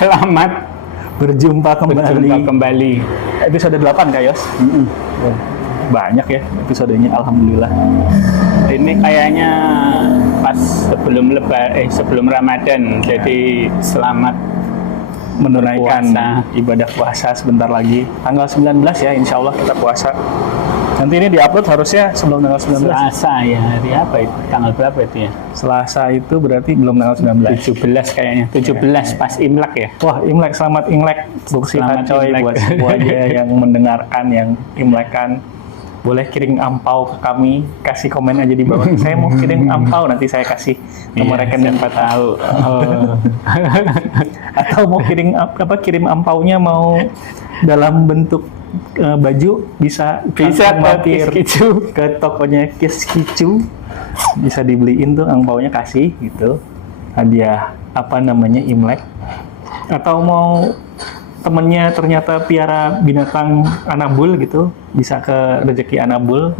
Selamat berjumpa kembali. Episode 8 Kak Yos. Banyak ya episodenya, alhamdulillah. Ini kayaknya pas sebelum Ramadan. Jadi selamat Menunaikan berpuasa. ibadah puasa sebentar lagi. Tanggal 19 ya, insya Allah kita puasa. Nanti ini diupload harusnya sebelum tanggal 19. Selasa ya, hari apa itu? Tanggal berapa itu ya? Selasa itu berarti belum tanggal 19. 17 kayaknya. 17 pas Imlek ya. Wah, Imlek, selamat Imlek. Buksi Selamat coy Imlek. buat semuanya yang mendengarkan, yang Imlekan. Boleh kirim ampau ke kami, kasih komen aja di bawah. Saya mau kirim ampau, nanti saya kasih nomor rekening. Siapa tahu. Atau mau kirim ampaunya mau dalam bentuk baju, bisa mampir ke tokonya Kiss Kicu, bisa dibeliin tuh ampaunya, kasih gitu, hadiah Imlek. Atau mau temennya ternyata piara binatang anabul gitu, bisa ke Rezeki Anabul.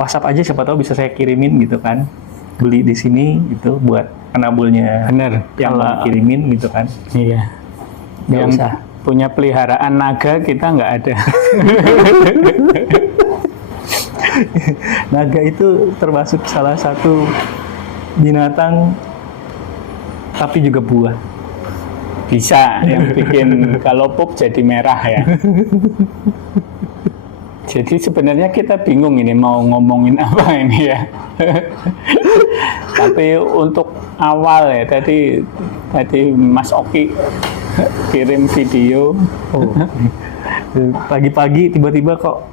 WhatsApp aja, siapa tahu bisa saya kirimin gitu kan, beli di sini gitu buat anabulnya. Bener. Yang kirimin gitu kan. Iya. Nggak Yang usah. punya peliharaan naga kita nggak ada. Naga itu termasuk salah satu binatang tapi juga buah. Bisa yang bikin kalau pup jadi merah ya. Jadi sebenarnya kita bingung ini mau ngomongin apa ini ya. Tapi untuk awal ya, tadi Mas Oki kirim video. Pagi-pagi tiba-tiba kok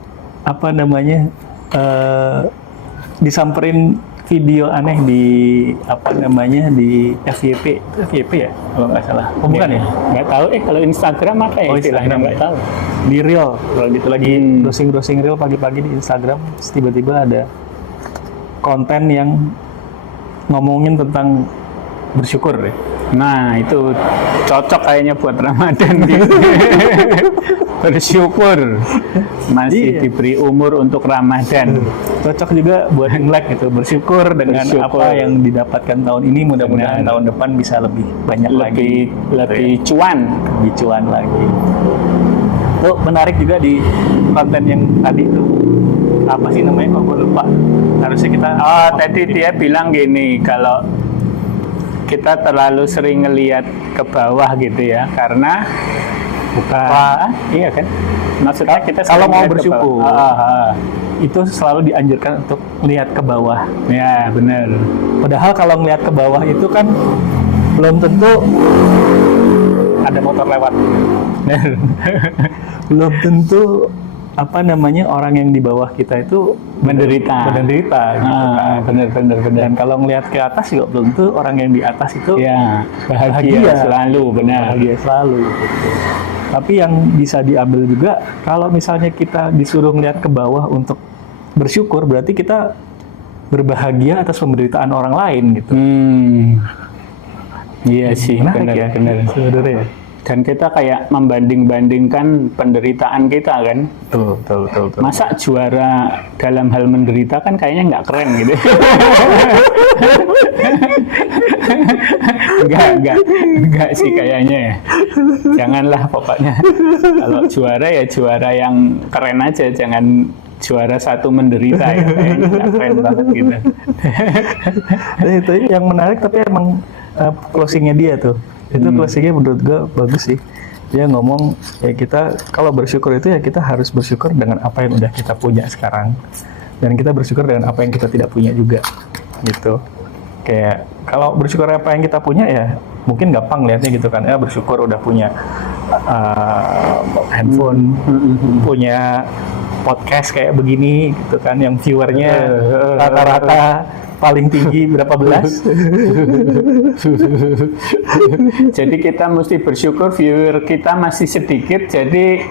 disamperin video aneh di di FYP ya kalau nggak salah. Oh bukan ya? Nggak tahu. Kalau Instagram apa ya istilahnya, nggak tahu. Di Reel kalau gitu, lagi browsing Reel pagi-pagi di Instagram, terus tiba-tiba ada konten yang ngomongin tentang bersyukur ya. Nah itu cocok kayaknya buat Ramadan gitu. Bersyukur masih diberi umur untuk Ramadan. Cocok juga buat Imlek gitu, bersyukur dengan apa yang didapatkan tahun ini, mudah-mudahan tahun depan bisa lebih banyak lebih cuan lagi. Tuh menarik juga di konten yang tadi itu, apa sih namanya, kok gue lupa. Harusnya kita tadi dia bilang gini, kalau kita terlalu sering ngelihat ke bawah gitu ya, karena iya kan, maksudnya kita kalau mau bersyukur itu selalu dianjurkan untuk lihat ke bawah. Ya benar. Padahal kalau ngelihat ke bawah itu kan belum tentu ada motor lewat. Belum tentu orang yang di bawah kita itu menderita gitu kan. Benar. Dan kalau ngelihat ke atas juga belum tentu orang yang di atas itu ya bahagia selalu. Benar. Bahagia selalu gitu. Tapi yang bisa diambil juga, kalau misalnya kita disuruh ngelihat ke bawah untuk bersyukur, berarti kita berbahagia atas penderitaan orang lain gitu. Iya sih, benar. Sebenarnya. Dan kita kayak membanding-bandingkan penderitaan kita kan. Betul. Masa juara dalam hal menderita kan kayaknya nggak keren gitu. Enggak sih kayaknya ya. Janganlah pokoknya. Kalau juara ya juara yang keren aja, jangan juara satu menderita ya, kayaknya nggak keren banget gitu. Itu yang menarik, tapi emang closingnya dia tuh. Itu closingnya menurut gue bagus sih. Dia ngomong ya, kita kalau bersyukur itu ya kita harus bersyukur dengan apa yang udah kita punya sekarang, dan kita bersyukur dengan apa yang kita tidak punya juga gitu. Kayak kalau bersyukur apa yang kita punya ya mungkin gampang lihatnya gitu kan, ya bersyukur udah punya handphone, punya podcast kayak begini gitu kan, yang viewernya rata-rata paling tinggi berapa belas. Jadi kita mesti bersyukur viewer kita masih sedikit, jadi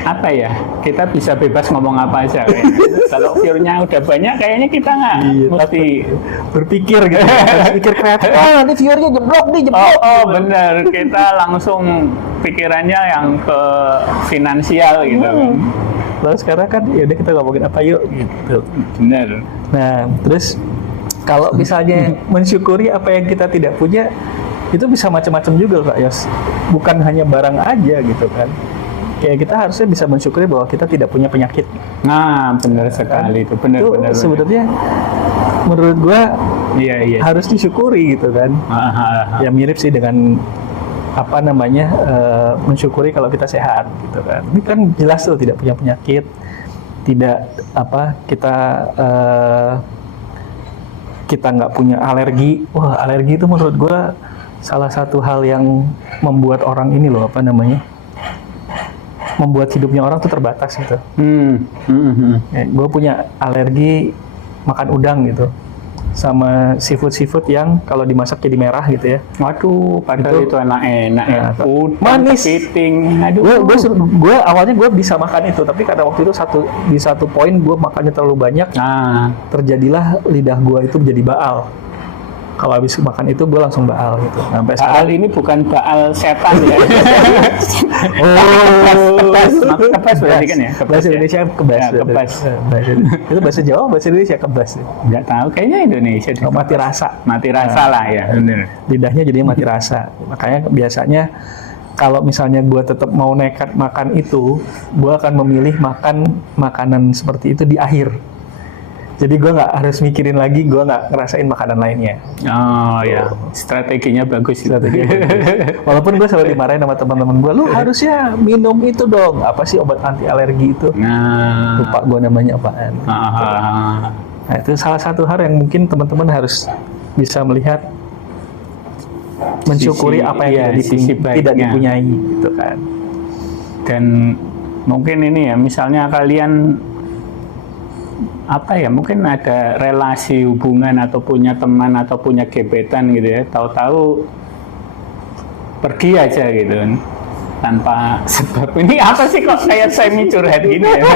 apa ya, kita bisa bebas ngomong apa aja kayak. Kalau viewernya udah banyak kayaknya kita nggak mesti berpikir gitu. Berpikir kreatif. Nanti viewernya jeblok. Bener, kita langsung pikirannya yang ke finansial gitu kan. Lalu sekarang kan ya udah kita ngomongin apa yuk gitu. Bener. Nah, terus kalau misalnya mensyukuri apa yang kita tidak punya, itu bisa macam-macam juga Kak Yos. Bukan hanya barang aja gitu kan. Kayak kita harusnya bisa mensyukuri bahwa kita tidak punya penyakit. Nah, benar sekali itu. Benar. Sebenarnya menurut gua Iya. harus disyukuri gitu kan. Ya mirip sih dengan apa namanya mensyukuri kalau kita sehat gitu kan. Ini kan jelas tuh tidak punya penyakit, tidak apa kita nggak punya alergi. Wah, alergi itu menurut gua salah satu hal yang membuat orang ini loh apa namanya, membuat hidupnya orang tuh terbatas gitu. Gue punya alergi makan udang gitu, sama seafood yang kalau dimasak jadi merah gitu ya. Waduh, padahal itu enak-enak ya. Manis. Kepiting. Aduh. Gue awalnya gue bisa makan itu, tapi karena waktu itu di satu poin gue makannya terlalu banyak, terjadilah lidah gue itu menjadi baal. Kalau habis makan itu gue langsung baal gitu. Sampai baal ini bukan baal setan ya. Kebas berarti kan ya? Bahasa Indonesia kebas. Kebas. Itu bahasa Jawa, bahasa Indonesia kebas. Nggak tahu, kayaknya Indonesia. Mati rasa. Mati rasa lah ya, benar. Lidahnya jadinya mati rasa. Makanya biasanya kalau misalnya gue tetap mau nekat makan itu, gue akan memilih makan makanan seperti itu di akhir. Jadi gue nggak harus mikirin lagi, gue nggak ngerasain makanan lainnya. Oh ya, strateginya bagus. Walaupun gue selalu dimarahin sama teman-teman gue, lu harusnya minum itu dong. Apa sih obat anti alergi itu? Lupa gue namanya apaan. Nah itu salah satu hal yang mungkin teman-teman harus bisa melihat, mensyukuri apa yang tidak dipunyai, gitu kan. Dan mungkin ini ya, misalnya kalian mungkin ada relasi hubungan atau punya teman atau punya gebetan gitu ya, tahu-tahu pergi aja gitu kan tanpa sebab. Ini apa sih kok kayak semi curhat gini ya?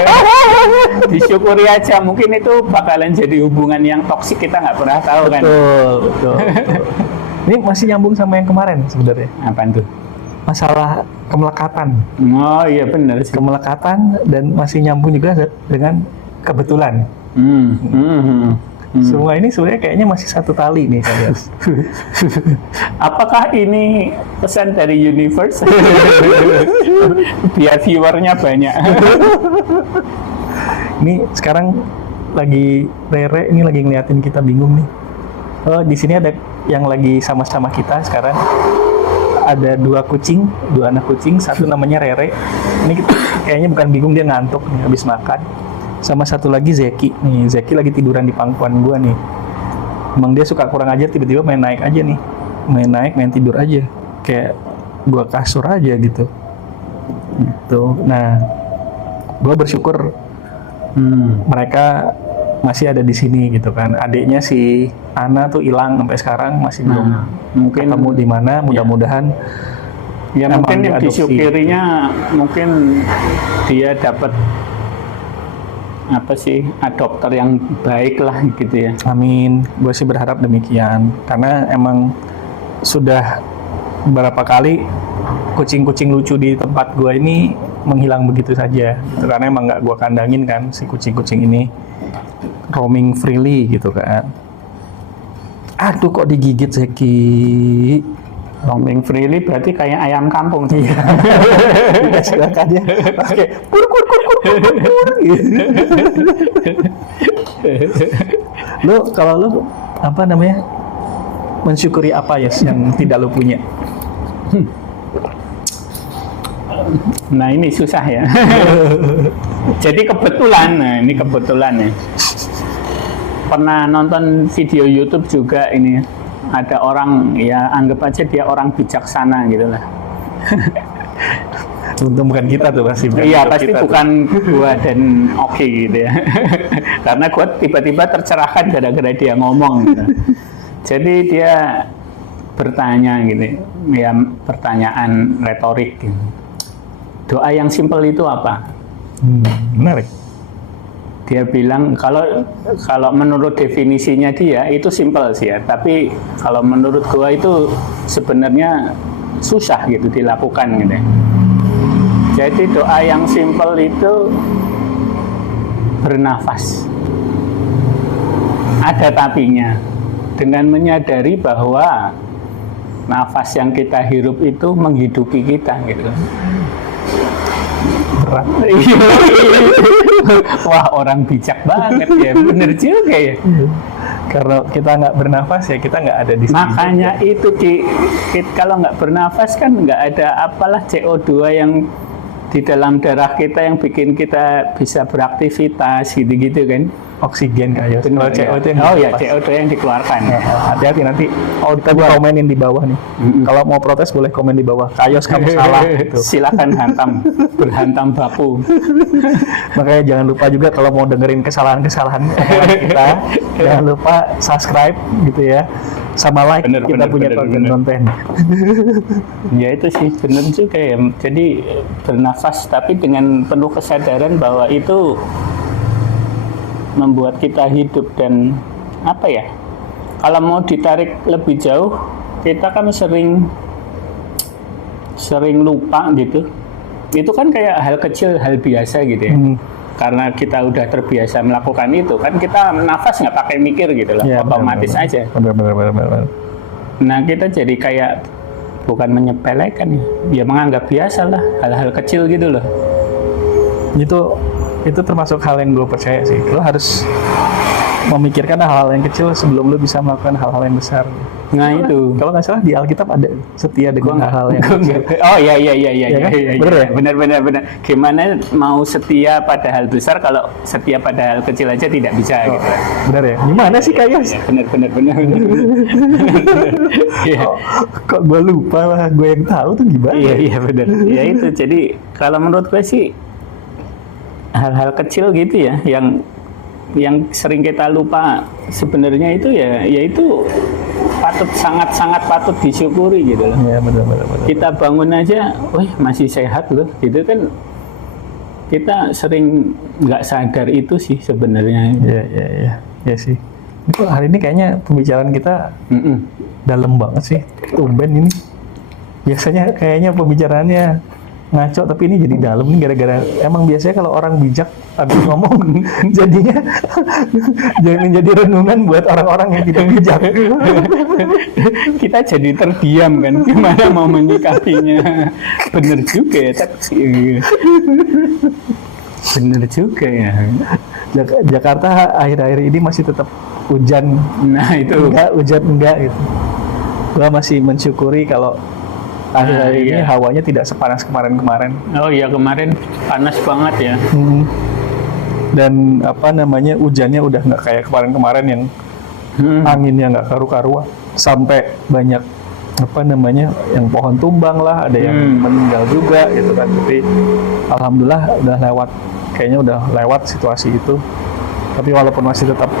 Disyukuri aja, mungkin itu bakalan jadi hubungan yang toksik, kita nggak pernah tahu kan. Betul. Ini masih nyambung sama yang kemarin sebenarnya. Apaan tuh? Masalah kemelekatan. Oh iya benar sih. Kemelekatan, dan masih nyambung juga dengan kebetulan. Semua ini sebenarnya kayaknya masih satu tali nih saya. Apakah ini pesan dari universe? Biar viewernya banyak. Ini sekarang lagi Rere ini lagi ngeliatin kita bingung nih. Oh, di sini ada yang lagi sama-sama kita sekarang. Ada dua anak kucing, satu namanya Rere. Ini kayaknya bukan bingung, dia ngantuk nih habis makan. Sama satu lagi Zeki. Nih, Zeki lagi tiduran di pangkuan gua nih. Emang dia suka kurang ajar, tiba-tiba main naik aja nih. Main tidur aja. Kayak gua kasur aja gitu. Gitu. Nah, gua bersyukur mereka masih ada di sini gitu kan. Adiknya si Ana tuh hilang sampai sekarang, masih belum mungkin ketemu di mana. Mudah-mudahan ya mungkin yang disyukurinya mungkin dia dapat adopter yang baik lah gitu ya. Amin. Gue sih berharap demikian, karena emang sudah beberapa kali kucing-kucing lucu di tempat gue ini menghilang begitu saja gitu. Karena emang nggak gue kandangin kan si kucing-kucing ini, roaming freely gitu kan. Aduh kok digigit Zeki. Roaming freely berarti kayak ayam kampung tuh. Iya. Silakan ya. Oke. Kur. Kalau lu apa namanya? Mensyukuri apa ya yang tidak lu punya? Nah ini susah ya. Jadi kebetulan, ini kebetulan ya. Pernah nonton video YouTube juga ini. Ada orang, ya anggap aja dia orang bijaksana gitu lah. Untung bukan kita tuh pasti. Iya pasti bukan gua dan Oki gitu ya. Karena gua tiba-tiba tercerahkan gara-gara dia ngomong gitu. Jadi dia bertanya gitu, ya pertanyaan retorik gitu. Doa yang simpel itu apa? Menarik. Dia bilang kalau menurut definisinya dia itu simpel sih ya, tapi kalau menurut gua itu sebenarnya susah gitu dilakukan gitu. Jadi doa yang simpel itu bernafas. Ada tapinya, dengan menyadari bahwa nafas yang kita hirup itu menghidupi kita gitu. Berat. Wah, orang bijak banget ya, bener juga ya. Karena kita nggak bernafas ya kita nggak ada di sini. Makanya itu kalau nggak bernafas kan nggak ada apalah CO2 yang di dalam darah kita yang bikin kita bisa beraktivitas gitu-gitu kan. Oksigen kayak kalau CO itu yang CO2 yang dikeluarkan. Hati-hati nanti kita komenin di bawah nih. Kalau mau protes boleh komen di bawah. Kayos kamu salah gitu. Silakan berhantam baku. Makanya jangan lupa juga kalau mau dengerin kesalahan-kesalahan kita, jangan lupa subscribe gitu ya. Sama like kita punya konten-konten. Ya itu sih benar juga ya. Jadi bernafas tapi dengan penuh kesadaran bahwa itu membuat kita hidup. Dan apa ya, kalau mau ditarik lebih jauh kita kan sering lupa gitu. Itu kan kayak hal kecil, hal biasa gitu ya. Karena kita udah terbiasa melakukan itu kan, kita nafas nggak pakai mikir gitu loh, ya, otomatis aja. Benar. Nah kita jadi kayak bukan menyepelekan ya menganggap biasa lah hal-hal kecil gitu loh. Itu termasuk hal yang gue percaya sih. Lo harus memikirkan hal-hal yang kecil sebelum lo bisa melakukan hal-hal yang besar. Nah itu. Kalau nggak salah di Alkitab ada setia dengan hal-hal yang kecil. Oh iya. Bener ya? Benar. Gimana mau setia pada hal besar kalau setia pada hal kecil aja tidak bisa gitu. Bener ya? Gimana sih Kayos? Bener. Kok gue lupa lah, gue yang tahu tuh gimana? Iya benar. Ya itu. Jadi kalau menurut gue sih hal-hal kecil gitu ya yang sering kita lupa sebenarnya itu ya itu sangat patut disyukuri gitu loh. Iya benar. Kita bangun aja, wih masih sehat loh, gitu kan. Kita sering nggak sadar itu sih sebenarnya. Iya sih. Hari ini kayaknya pembicaraan kita dalam banget sih. Tumben ini. Biasanya kayaknya pembicaraannya ngaco, tapi ini jadi dalam nih gara-gara emang biasanya kalau orang bijak habis ngomong jadinya jadi renungan buat orang-orang yang tidak bijak. Kita jadi terdiam kan, gimana mau menyikapinya. Bener juga ya, bener juga ya. Jakarta akhir-akhir ini masih tetap hujan. Nah itu hujan enggak gitu. Gua masih mensyukuri kalau akhir-akhir ini hawanya tidak sepanas kemarin-kemarin. Oh iya, kemarin panas banget ya. Dan hujannya udah nggak kayak kemarin-kemarin yang anginnya nggak karu-karuan, sampai banyak yang pohon tumbang lah, ada yang meninggal juga gitu kan. Tapi alhamdulillah udah lewat, kayaknya udah lewat situasi itu. Tapi walaupun masih tetap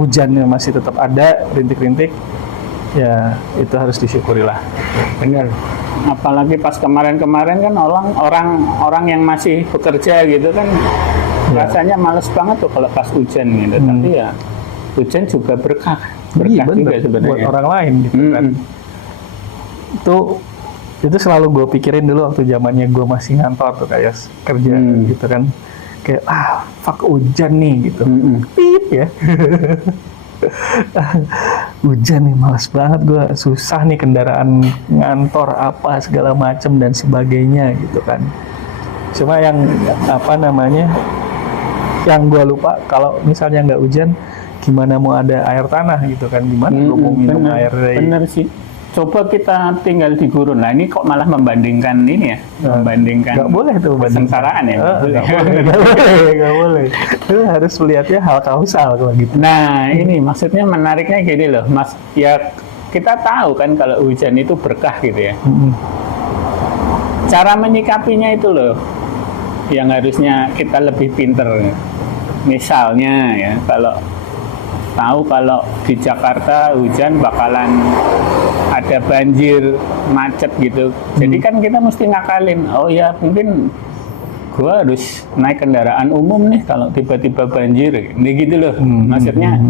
hujannya masih tetap ada rintik-rintik, ya itu harus disyukuri lah. Benar. Apalagi pas kemarin-kemarin kan orang yang masih bekerja gitu kan rasanya males banget tuh kalau pas hujan gitu. Tapi ya hujan juga berkah juga sebenarnya buat orang lain gitu kan. Itu selalu gue pikirin dulu waktu zamannya gue masih ngantor tuh kayak kerja gitu kan. Kayak fuck hujan nih gitu. Pip ya. Hujan nih, malas banget gue, susah nih kendaraan ngantor apa segala macem dan sebagainya gitu kan. Cuma yang yang gue lupa, kalau misalnya nggak hujan gimana mau ada air tanah gitu kan, gimana gue mau minum air dari. Bener sih. Coba kita tinggal di gurun. Nah ini kok malah membandingkan ini ya, membandingkan. Nggak boleh tuh kesengsaraan ya. Nggak boleh. Itu harus melihatnya hal kausal kalau gitu. Nah ini maksudnya menariknya gini loh, Mas. Ya kita tahu kan kalau hujan itu berkah gitu ya. Cara menyikapinya itu loh, yang harusnya kita lebih pinter. Misalnya ya, kalau tahu kalau di Jakarta hujan bakalan ada banjir, macet gitu. Jadi kan kita mesti ngakalin, oh ya mungkin gua harus naik kendaraan umum nih kalau tiba-tiba banjir. Ini gitu loh. Maksudnya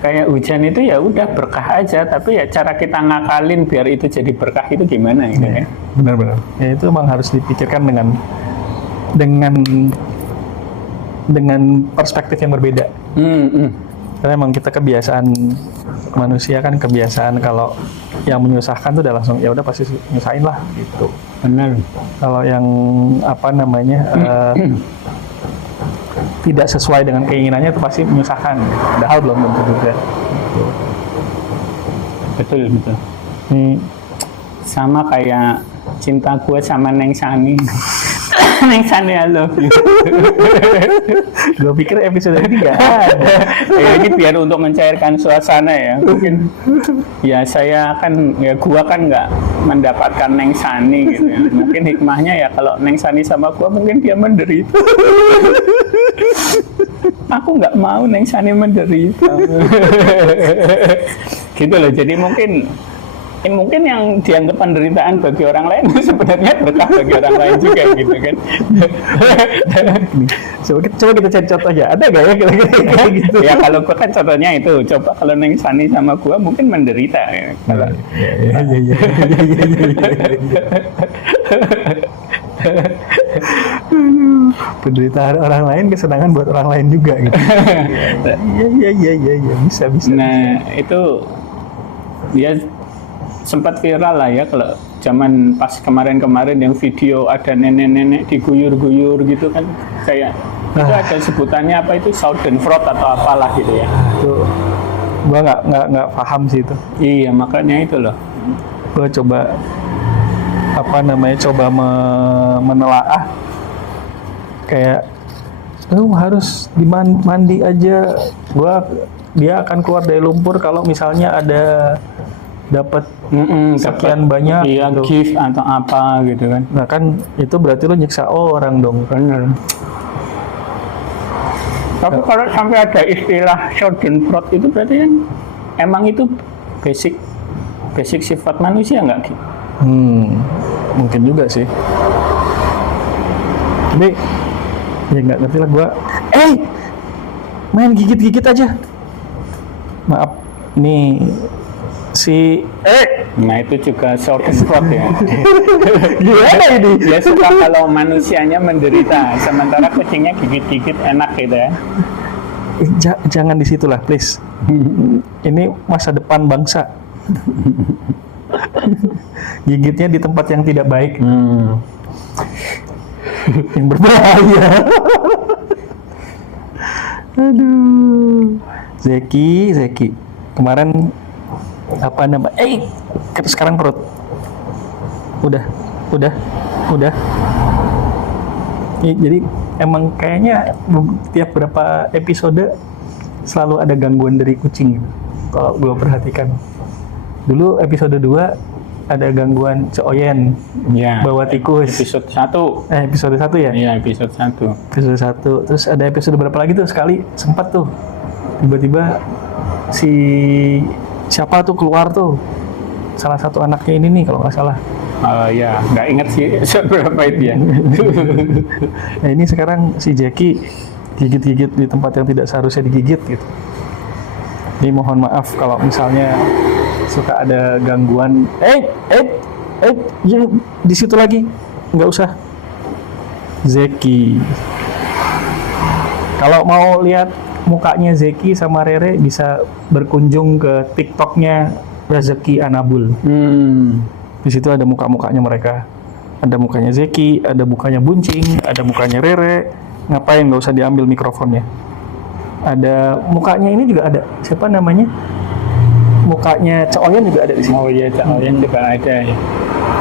kayak hujan itu ya udah berkah aja, tapi ya cara kita ngakalin biar itu jadi berkah itu gimana gitu kan. Benar-benar. Ya itu emang harus dipikirkan dengan perspektif yang berbeda. Karena emang kita kebiasaan manusia kan kebiasaan kalau yang menyusahkan tuh udah langsung ya udah pasti nyusahin lah gitu. Benar. Kalau yang apa namanya tidak sesuai dengan keinginannya itu pasti menyusahkan. Padahal belum tentu juga. Gitu. Betul. Sama kayak cinta gue sama Neng Sani. Neng Sani I love you. Gue pikir episode ini nggak ada. Ya, ini biar untuk mencairkan suasana ya. Mungkin ya saya kan ya gua kan nggak mendapatkan Neng Sani gitu ya. Mungkin hikmahnya ya kalau Neng Sani sama gua mungkin dia menderita. Aku nggak mau Neng Sani menderita. Gitu loh. Jadi mungkin yang dianggap penderitaan bagi orang lain sebenarnya berkah bagi orang lain juga gitu kan. Coba kita cari contoh aja. Ada nggak ya kira-kira gitu? Ya kalau gua kan contohnya itu. Coba kalau Neng Sani sama gua mungkin menderita ya. Kalau penderitaan orang lain kesenangan buat orang lain juga gitu. Iya bisa. Nah itu ya sempat viral lah ya kalau zaman pas kemarin yang video ada nenek-nenek diguyur-guyur gitu kan kayak itu ada sebutannya apa itu Schadenfreude atau apalah gitu ya. Itu gua nggak paham sih itu. Iya makanya itu loh. Gua coba menelaah kayak lu harus mandi aja. Dia akan keluar dari lumpur kalau misalnya ada dapat sekian banyak iya, gitu. gift atau apa gitu kan. Nah kan itu berarti lo nyiksa orang dong. Bener. Tapi kalau sampai ada istilah Schadenfreude itu berarti kan emang itu basic sifat manusia nggak gitu? Mungkin juga sih. Tapi ya nggak ngerti lah gua. Main gigit-gigit aja. Maaf, nih nah itu juga Schadenfreude ya. Gimana ini? Dia suka kalau manusianya menderita, sementara kucingnya gigit-gigit enak gitu ya. Jangan di situ lah, please. Ini masa depan bangsa. Gigitnya di tempat yang tidak baik, yang berbahaya. Aduh, Zeki, kemarin apa nama? Sekarang perut. Udah. Jadi emang kayaknya tiap berapa episode selalu ada gangguan dari kucing. Kalau gue perhatikan. Dulu episode 2 ada gangguan Ceoyen Ya, bawa tikus. Episode 1. Episode 1 ya? Iya, episode 1. Episode 1. Terus ada episode berapa lagi tuh? Sekali sempat tuh. Tiba-tiba si siapa tuh keluar tuh. Salah satu anaknya ini nih kalau nggak salah. Ya, nggak inget sih seberapa itu ya. Nah ini sekarang si Jackie gigit-gigit di tempat yang tidak seharusnya digigit gitu. Ini mohon maaf kalau misalnya suka ada gangguan. Ya di situ lagi, nggak usah. Zeki. Kalau mau lihat mukanya Zeki sama Rere bisa berkunjung ke TikToknya Rezeki Anabul. Di situ ada muka-mukanya mereka. Ada mukanya Zeki, ada mukanya Buncing, ada mukanya Rere. Ngapain nggak usah diambil mikrofonnya. Ada mukanya ini juga ada. Siapa namanya? Mukanya Ceoyen juga ada di sini. Oh iya, Ceoyen juga ada ya.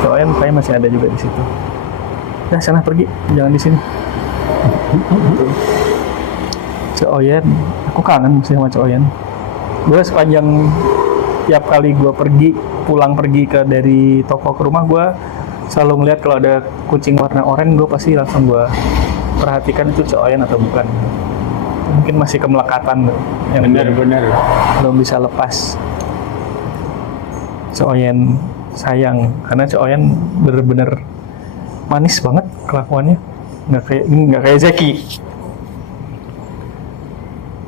Ceoyen kayaknya masih ada juga di situ. Ya sana pergi, jangan di sini. Ceoyen, aku kangen sama Ceoyen. Gue sepanjang tiap kali gue pulang pergi dari toko ke rumah, gue selalu ngeliat kalau ada kucing warna oranye, gue pasti langsung gue perhatikan itu Ceoyen atau bukan. Mungkin masih kemelekatan yang benar belum bisa lepas. Ceoyen sayang karena Ceoyen bener-bener manis banget kelakuannya, nggak kayak Zeki.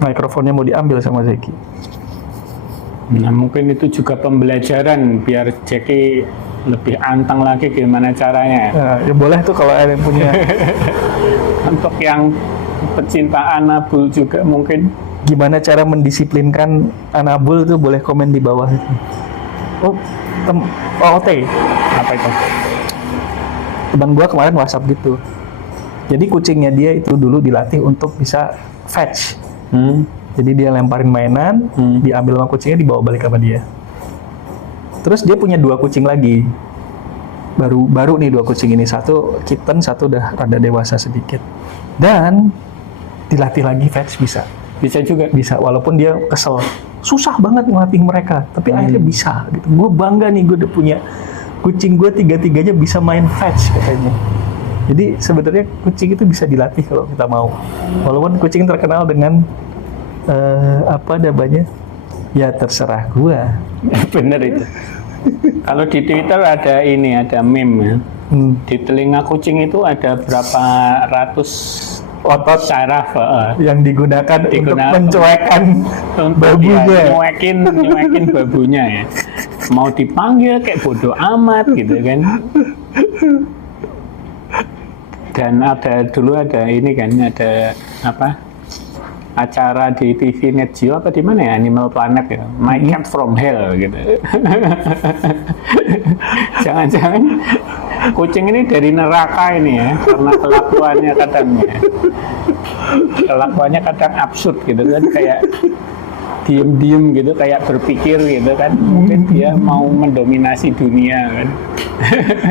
Mikrofonnya mau diambil sama Zeki. Nah mungkin itu juga pembelajaran biar Jackie lebih anteng lagi gimana caranya. Ya boleh tuh kalau ada yang punya. Untuk yang pecinta Anabul juga mungkin gimana cara mendisiplinkan Anabul tuh boleh komen di bawah. Oh, OT. Apa itu? Teman gua kemarin WhatsApp gitu. Jadi kucingnya dia itu dulu dilatih untuk bisa fetch. Jadi dia lemparin mainan, diambil sama kucingnya, dibawa balik sama dia. Terus dia punya 2 kucing lagi. Baru nih 2 kucing ini, satu kitten, satu udah rada dewasa sedikit. Dan dilatih lagi fetch bisa. Bisa juga. Bisa, walaupun dia kesel. Susah banget ngelatih mereka, tapi akhirnya bisa. Gitu. Gue bangga nih, gue udah punya kucing gue 3-tiganya bisa main fetch katanya. Jadi sebenarnya kucing itu bisa dilatih kalau kita mau. Walaupun kucing terkenal dengan apa namanya? Ya terserah gua. Bener itu. Kalau di Twitter ada meme ya. Di telinga kucing itu ada berapa ratus otot saraf yang digunakan untuk mencuekkan babunya. Nyuekin babunya ya. Mau dipanggil kayak bodoh amat gitu kan. Dan dulu ada acara di TV Net Geo apa di mana ya, Animal Planet ya, My Cat from Hell gitu. Jangan-jangan kucing ini dari neraka ini ya, karena kelakuannya kadang absurd gitu kan, kayak diem gitu, kayak berpikir gitu kan, mungkin dia mau mendominasi dunia kan.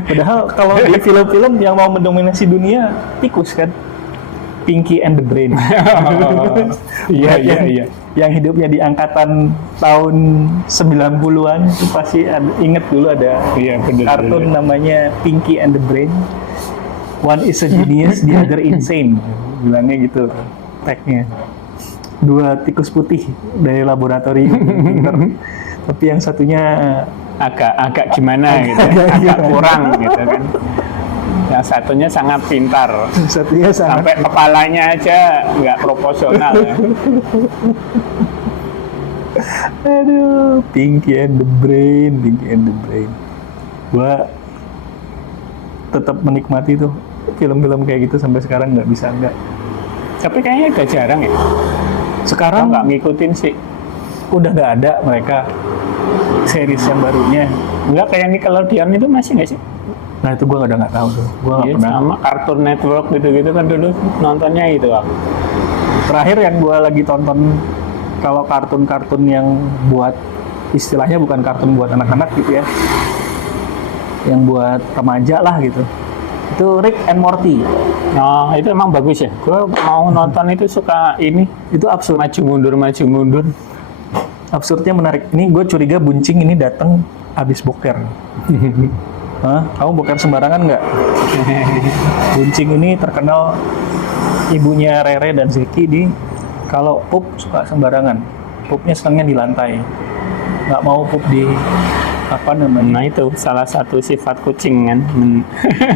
Padahal kalau di film-film yang mau mendominasi dunia tikus kan, Pinky and the Brain. Iya. Yang hidupnya di angkatan tahun 90-an itu pasti inget dulu ada kartun namanya Pinky and the Brain. One is a genius, the other insane. Bilangnya gitu tagnya. 2 tikus putih dari laboratorium. Tapi yang satunya agak gimana gitu, agak kurang gitu kan. Yang satunya sangat pintar, sampai kepalanya aja nggak proporsional. Aduh, Pinky and the Brain. Gua tetap menikmati tuh film-film kayak gitu sampai sekarang, nggak bisa enggak. Tapi kayaknya udah jarang ya. Sekarang nggak ngikutin sih. Udah nggak ada mereka series yang barunya. Nggak, kayak Nickelodeon itu masih nggak sih? Nah itu gue nggak tahu tuh. Gue nggak pernah. Sama Cartoon Network gitu kan dulu nontonnya itu aku. Terakhir yang gue lagi tonton, kalau kartun-kartun yang buat istilahnya bukan kartun buat anak-anak gitu ya, yang buat remaja lah gitu, itu Rick and Morty. Oh, itu emang bagus ya. Gue mau nonton itu suka ini. Itu absurd. Maju mundur. Absurdnya menarik. Ini gue curiga Buncing ini datang habis boker. Hah? Kamu boker sembarangan nggak? Buncing ini terkenal ibunya Rere dan Zeki di kalau pup suka sembarangan. Pupnya senangnya di lantai. Nggak mau pup di apa namanya? Nah itu salah satu sifat kucing kan.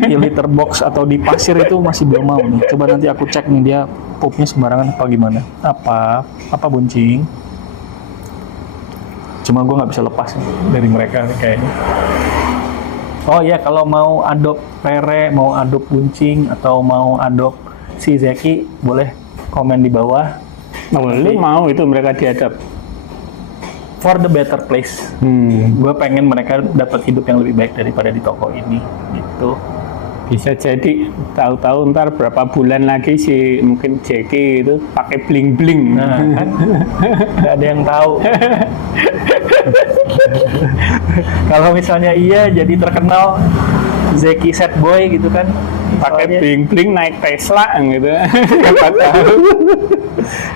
Di litter box atau di pasir itu masih belum mau nih. Coba nanti aku cek nih dia pupnya sembarangan apa gimana? Apa Buncing? Cuma gue nggak bisa lepas dari mereka kayaknya. Oh iya, kalau mau adopt Rere, mau adopt Buncing, atau mau adopt si Zeki, boleh komen di bawah. Lu mau itu mereka diadop? For the better place. Gue pengen mereka dapat hidup yang lebih baik daripada di toko ini, gitu. Bisa jadi tahu-tahu ntar berapa bulan lagi si mungkin Jeki itu pakai bling-bling. Nah, kan nggak ada yang tahu. Kalau misalnya iya jadi terkenal Zeki Sad Boy gitu kan, pakai bling-bling naik Tesla gitu. Siapa tahu.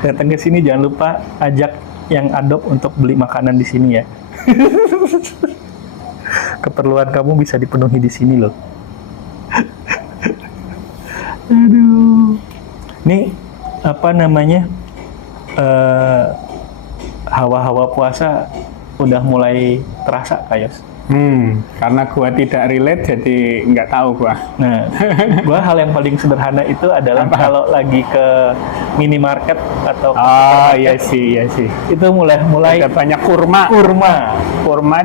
Datang ke sini jangan lupa ajak yang adopt untuk beli makanan di sini ya. Keperluan kamu bisa dipenuhi di sini loh. Aduh. Nih apa namanya? Hawa-hawa puasa udah mulai terasa, Kayos. Karena gua tidak relate jadi nggak tahu gua. Nah, gua hal yang paling sederhana itu adalah kalau lagi ke minimarket atau iya sih. Itu mulai ada banyak kurma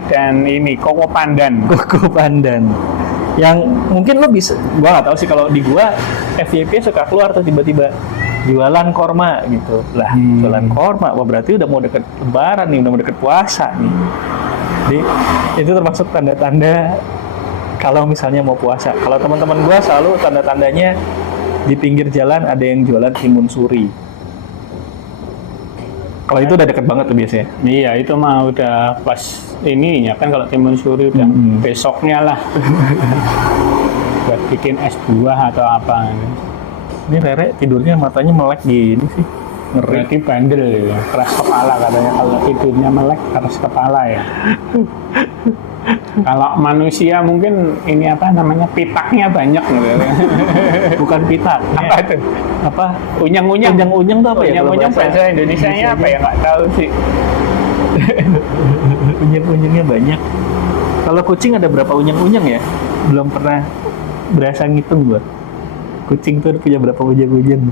dan ini koko pandan. Yang mungkin lo bisa, gua nggak tahu sih kalau di gua FYP suka keluar tuh tiba-tiba jualan korma gitu. Lah, jualan korma, wah berarti udah mau deket lebaran nih, udah mau deket puasa nih. Jadi itu termasuk tanda-tanda kalau misalnya mau puasa. Kalau teman-teman gua selalu tanda-tandanya di pinggir jalan ada yang jualan timun suri. Kalau itu udah deket banget tuh biasanya. Iya, itu mah udah pas ininya kan, kalau timun suri udah besoknya lah. Buat bikin es buah atau apa. Ini Rere tidurnya matanya melek gini sih. Ngeri. Berarti bandel ya, keras kepala katanya, kalau tidurnya melek keras kepala ya. Kalau manusia mungkin ini apa namanya, pitaknya banyak gitu. Bukan pitak. Apa itu? Apa? Unyang-unyang. Unyang-unyang tuh apa ya? Unyang-unyang bahasa Indonesianya apa ya, nggak tahu sih. Unyang-unyangnya banyak. Kalau kucing ada berapa unyang-unyang ya? Belum pernah berasa ngitung gua. Kucing tuh punya berapa unyang-unyang?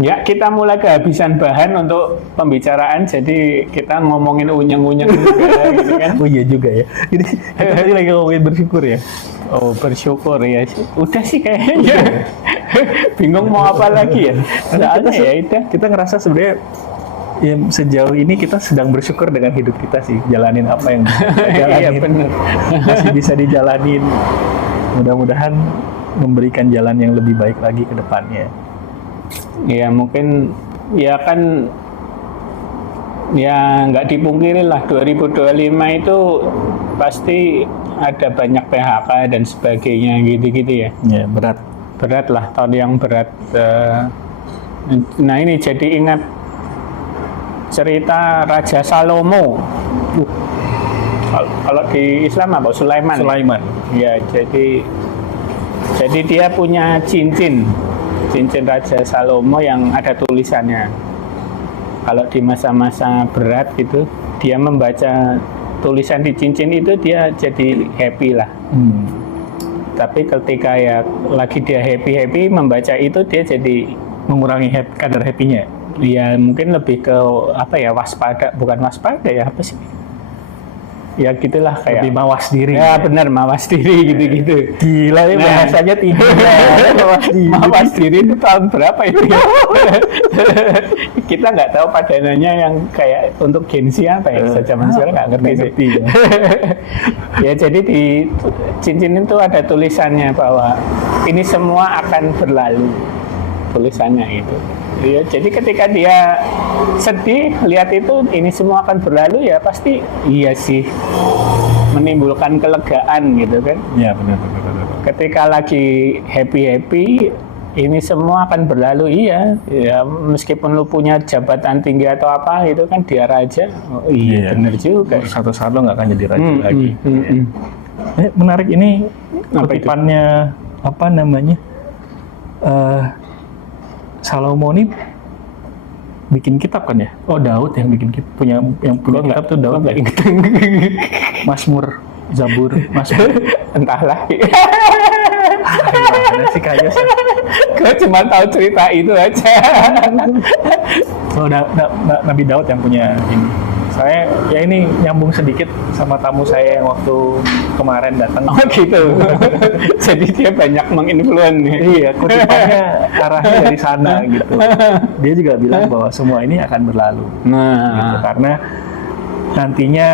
Ya, kita mulai kehabisan bahan untuk pembicaraan, jadi kita ngomongin unyang-unyang juga gitu kan. Oh iya juga ya. Ini kita tadi lagi ngomongin bersyukur ya. Oh, bersyukur ya. Udah sih kayaknya. Bingung mau apa lagi ya. Soalnya ya itu kita ngerasa sebenarnya ya sejauh ini kita sedang bersyukur dengan hidup kita sih, jalanin apa yang kita jalanin. Iya, bener. Masih bisa dijalanin. Mudah-mudahan memberikan jalan yang lebih baik lagi ke depannya. Ya mungkin ya kan, ya nggak dipungkiri lah 2025 itu pasti ada banyak PHK dan sebagainya gitu-gitu ya. Ya berat lah, tahun yang berat. Nah ini jadi ingat cerita Raja Salomo. Kalau di Islam apa? Sulaiman. Ya, jadi dia punya cincin Raja Salomo yang ada tulisannya. Kalau di masa-masa berat gitu, dia membaca tulisan di cincin itu, dia jadi happy lah. Tapi ketika ya lagi dia happy membaca itu, dia jadi mengurangi kadar happy-nya. Ya mungkin lebih ke apa ya, bukan waspada ya, apa sih? Ya gitulah, kayak lebih mawas diri. Ya benar, mawas diri gitu-gitu. Gila ya, bahasanya tinggi. Mawas diri itu tahun berapa itu ya? Kita nggak tahu padanannya yang kayak untuk gengsi apa ya, zaman sekarang nggak ngerti sih. Ya jadi di cincin itu ada tulisannya bahwa ini semua akan berlalu, tulisannya itu. Ya, jadi ketika dia sedih lihat itu, ini semua akan berlalu, ya pasti iya sih, menimbulkan kelegaan gitu kan. Ya benar. Ketika lagi happy ini semua akan berlalu, iya ya, meskipun lu punya jabatan tinggi atau apa itu kan, dia raja. Oh, iya benar juga. Satu-satu nggak akan jadi raja lagi. Menarik ini kutipannya apa namanya, Salomo ini bikin kitab kan ya? Oh, Daud yang bikin kitab, yang punya kitab tuh Daud. Mazmur, Zabur, entahlah. Gimana sih kayaknya? Gue cuma tahu cerita itu aja. Oh, Nabi Daud yang punya ini. Saya ya ini nyambung sedikit sama tamu saya yang waktu kemarin datang. Oh gitu. Jadi dia banyak menginfluen. Iya, kutipannya arahnya dari sana gitu. Dia juga bilang bahwa semua ini akan berlalu. Nah, gitu. Karena nantinya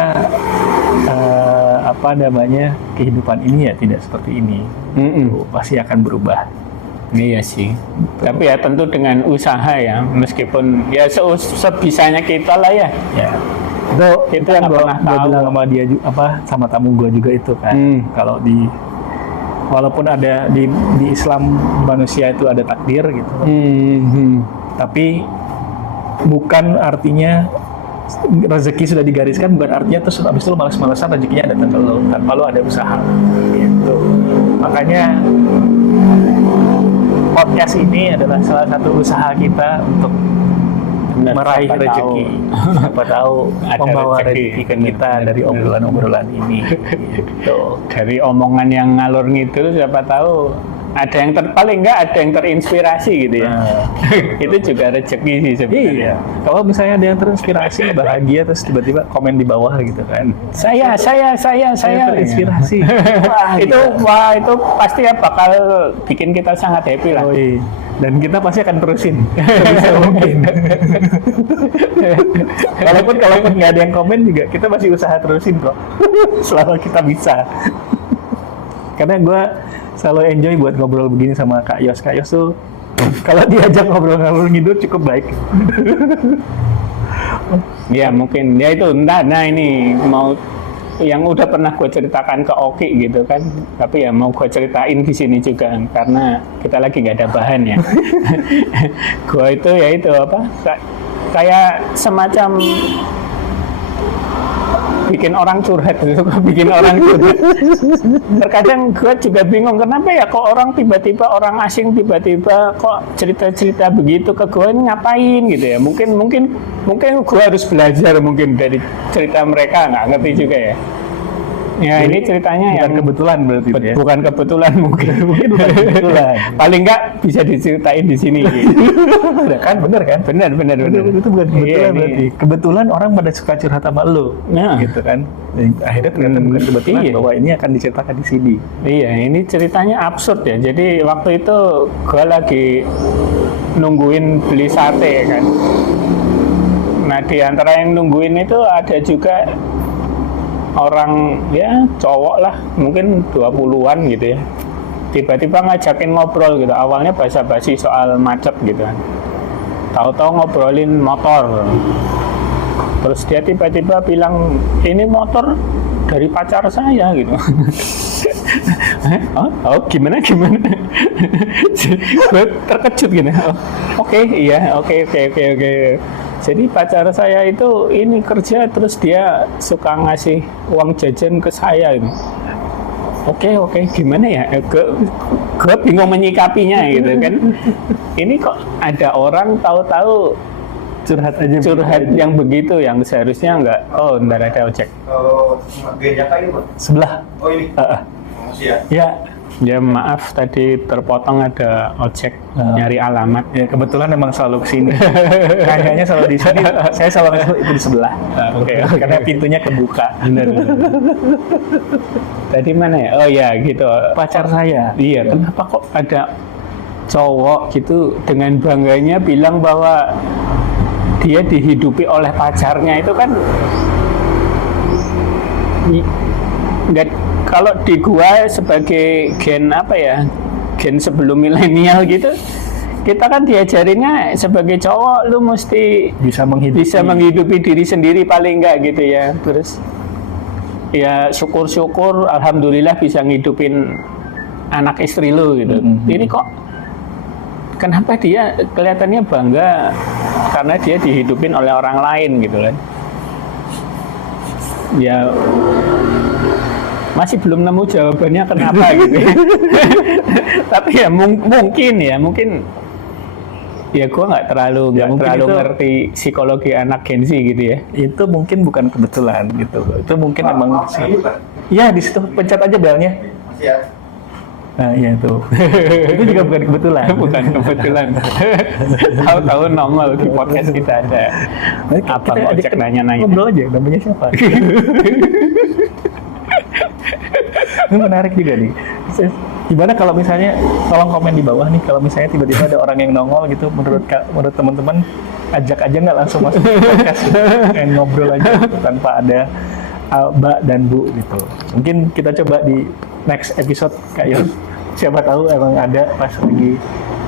kehidupan ini ya tidak seperti ini. Gitu, pasti akan berubah. Iya sih. Tapi ya tentu dengan usaha ya, meskipun ya sebisanya kita lah ya. Ya. Itu yang gue bilang sama dia sama tamu gue juga itu kan. Kalau walaupun ada di Islam manusia itu ada takdir gitu. Tapi bukan artinya rezeki sudah digariskan, bukan artinya terus habis itu malas-malasan rezekinya datang ke lo tanpa lo ada usaha gitu. Makanya podcast ini adalah salah satu usaha kita untuk meraih rezeki. Siapa tahu membawa rezeki ke kita dari obrolan-obrolan ini. Gitu. Dari omongan yang ngalur ngidul, siapa tahu ada yang paling enggak ada yang terinspirasi gitu ya. Itu juga rezeki sih sebenarnya. Iya. Kalau misalnya ada yang terinspirasi, bahagia, terus tiba-tiba komen di bawah gitu kan. Saya Terinspirasi. Itu pasti ya bakal bikin kita sangat happy lah. Oh, iya. Dan kita pasti akan terusin sebisa mungkin. Kalaupun nggak ada yang komen juga, kita masih usaha terusin kok. Selama kita bisa. Karena gue selalu enjoy buat ngobrol begini sama Kak Yos. Kak Yos tuh kalau diajak ngobrol-ngobrol ngidul cukup baik. Ya mungkin ya itu nah ini mau yang udah pernah gue ceritakan ke Oki gitu kan, tapi ya mau gue ceritain di sini juga karena kita lagi nggak ada bahan ya. Gue itu ya itu apa kayak semacam bikin orang curhat gitu, bikin orang curhat. Terkadang gue juga bingung kenapa ya kok orang tiba-tiba orang asing tiba-tiba kok cerita-cerita begitu ke gue ini ngapain gitu ya. Mungkin gue harus belajar mungkin dari cerita mereka, nggak ngerti juga ya. Ya jadi, ini ceritanya bukan yang kebetulan berarti ya. Bukan kebetulan mungkin bukan kebetulan. Paling nggak bisa diceritain di sini. Kan bener kan? Bener. Itu bukan kebetulan Iya, berarti. Kebetulan orang pada suka curhat sama lo, gitu kan? Dan akhirnya ternyata bukan kebetulan bahwa ini akan diceritakan di sini. Iya, ini ceritanya absurd ya. Jadi waktu itu gue lagi nungguin beli sate kan. Nah di antara yang nungguin itu ada juga orang ya cowok lah mungkin 20-an gitu ya, tiba-tiba ngajakin ngobrol gitu. Awalnya basa-basi soal macet gitu kan, tahu-tahu ngobrolin motor. Terus dia tiba-tiba bilang ini motor dari pacar saya gitu. Oh gimana gue terkejut gitu. Oke. Jadi pacar saya itu ini kerja terus dia suka ngasih uang jajan ke saya gitu. Oke, gimana ya? Gue bingung menyikapinya gitu kan. Ini kok ada orang tahu-tahu curhat yang begitu yang seharusnya enggak. Oh, ntar ada ojek. Genjaka ini, Pak? Sebelah. Oh, ini. Makasih ya. Ya maaf tadi terpotong ada ojek nyari alamat. Ya kebetulan memang selalu kesini. Kayaknya selalu di sini. Saya selalu itu di sebelah. Oke. Karena pintunya kebuka. Benar. Tadi mana ya? Oh ya gitu. Pacar saya. Iya. Kenapa kok ada cowok gitu dengan bangganya bilang bahwa dia dihidupi oleh pacarnya itu kan nggak. Kalau di gua sebagai gen apa ya, gen sebelum milenial gitu, kita kan diajarinnya sebagai cowok lu mesti bisa menghidupi diri sendiri paling enggak gitu ya. Terus ya syukur-syukur alhamdulillah bisa ngidupin anak istri lu gitu. Ini kok kenapa dia kelihatannya bangga karena dia dihidupin oleh orang lain gitu kan. Ya masih belum nemu jawabannya kenapa gitu ya. Tapi ya mungkin ya gue nggak terlalu ngerti psikologi anak Gen Z gitu ya. Itu mungkin bukan kebetulan gitu. Itu mungkin emang iya di situ pencet aja belnya. Masih ya. Nah iya tuh. Itu juga bukan kebetulan. Bukan kebetulan. Tahu-tahu nongol di podcast kita ada apa ojek nanya-nanya. Ngobrol aja namanya siapa. Ini menarik juga nih. Gimana kalau misalnya, tolong komen di bawah nih, kalau misalnya tiba-tiba ada orang yang nongol gitu, menurut teman-teman, ajak aja nggak langsung masuk ke podcast, and ngobrol aja tanpa ada Mbak dan Bu gitu. Mungkin kita coba di next episode kayak siapa tahu emang ada pas lagi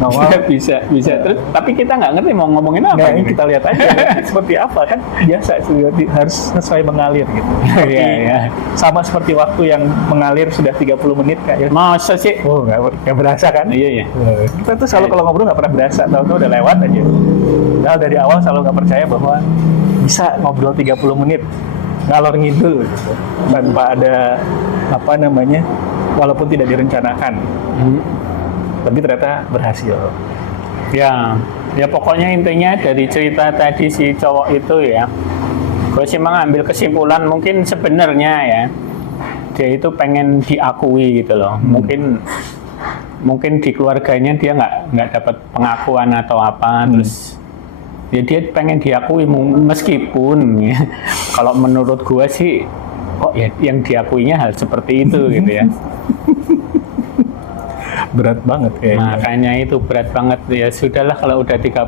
nongol. bisa terus tapi kita nggak ngerti mau ngomongin apa. Nggak, kita lihat aja seperti apa kan, biasa harus sesuai mengalir gitu. Iya. Sama seperti waktu yang mengalir sudah 30 menit kayak. Masa sih? Oh nggak berasa kan? Iya. Kita tuh selalu kalau ngobrol nggak pernah berasa, tahu-tahu udah lewat aja. Padahal dari awal selalu nggak percaya bahwa bisa ngobrol 30 menit ngalor ngidul gitu, tanpa ada apa namanya, walaupun tidak direncanakan. Tapi ternyata berhasil. Ya pokoknya intinya dari cerita tadi si cowok itu ya, gue sih mengambil kesimpulan mungkin sebenarnya ya dia itu pengen diakui gitu loh. Mungkin mungkin di keluarganya dia nggak dapat pengakuan atau apa, terus ya dia pengen diakui meskipun ya, kalau menurut gua sih kok ya yang diakuinya hal seperti itu gitu ya. Berat banget kayaknya. Makanya itu berat banget. Ya sudahlah kalau udah 30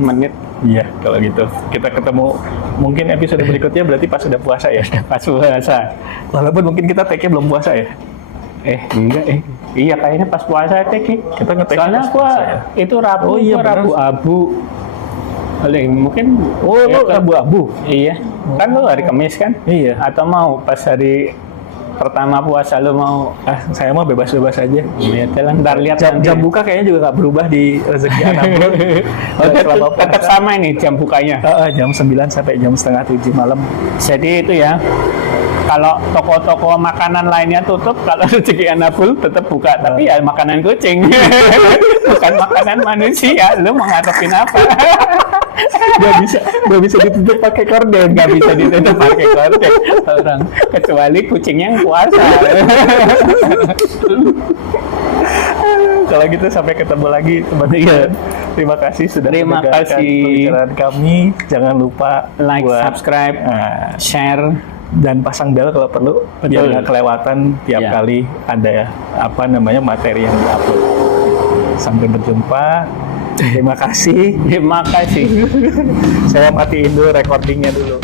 menit. Iya, kalau gitu. Kita ketemu mungkin episode berikutnya berarti pas udah puasa ya. Pas puasa. Walaupun mungkin kita take-nya belum puasa ya. Enggak iya kayaknya pas puasa take. Kita nge-take Soalnya pas gua puasa ya. itu Rabu, Oh iya, gua Rabu bener. abu. Mungkin Lu Rabu abu? Iya. Kan lu hari Kamis kan? Iya. Atau mau pas hari pertama puasa lu mau Saya mah bebas-bebas aja. ya jalan ntar lihat Jam nanti. buka kayaknya juga nggak berubah di rezeki anak bro. Selama tetap puasa. sama ini jam bukanya. Jam 9 sampai jam setengah 7 malam. Jadi itu ya, kalau toko-toko makanan lainnya tutup, kalau rezeki Anabul tetap buka. Tapi ya makanan kucing, bukan makanan manusia. Lu mau ngarepin apa? Gak bisa ditutup pakai korden. Nggak bisa ditutup pakai korden orang, kecuali kucingnya yang puasa. Kalau gitu sampai ketemu lagi teman-teman. Terima kasih sudah Terima mendengarkan kasih. pembicaraan kami. Jangan lupa Like, buat, subscribe, share. dan pasang bel kalau perlu biar Betul. nggak kelewatan tiap Ya. kali ada materi yang diupload. Sampai berjumpa. Terima kasih. Terima kasih. Saya matiin dulu recordingnya dulu.